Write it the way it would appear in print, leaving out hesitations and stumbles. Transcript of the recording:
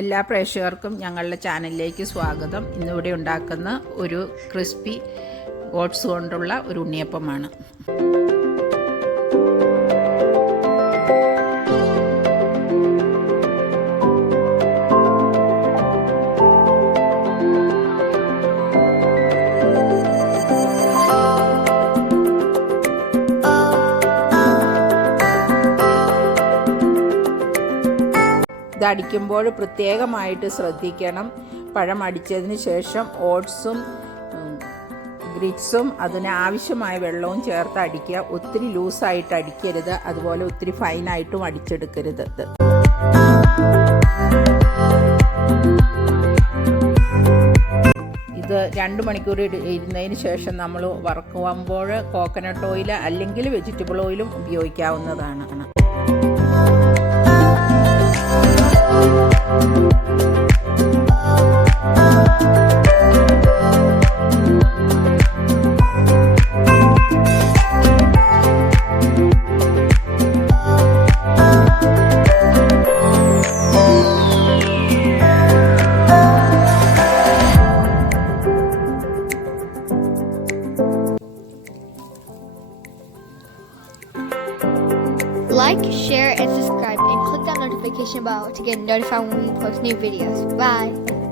എല്ലാ പ്രേക്ഷകർക്കും ഞങ്ങളുടെ ചാനലിലേക്ക് സ്വാഗതം. ഇന്നിവിടെ ഉണ്ടാക്കുന്ന ഒരു ക്രിസ്പി ഓട്സ് കൊണ്ടുള്ള ഒരു ഉണ്ണിയപ്പമാണ്. ഇതടിക്കുമ്പോൾ പ്രത്യേകമായിട്ട് ശ്രദ്ധിക്കണം. പഴം അടിച്ചതിന് ശേഷം ഓട്സും ഗ്രിറ്റ്സും അതിന് ആവശ്യമായ വെള്ളവും ചേർത്ത് അടിക്കുക. ഒത്തിരി ലൂസായിട്ട് അടിക്കരുത്, അതുപോലെ ഒത്തിരി ഫൈനായിട്ടും അടിച്ചെടുക്കരുത്. ഇത് 2 മണിക്കൂർ ഇരുന്നതിന് ശേഷം നമ്മൾ വറക്കുമ്പോൾ കോക്കനട്ട് ഓയിൽ അല്ലെങ്കിൽ വെജിറ്റബിൾ ഓയിലും ഉപയോഗിക്കാവുന്നതാണ്. Like, share, and subscribe, and click that notification bell to get notified when we post new videos. Bye!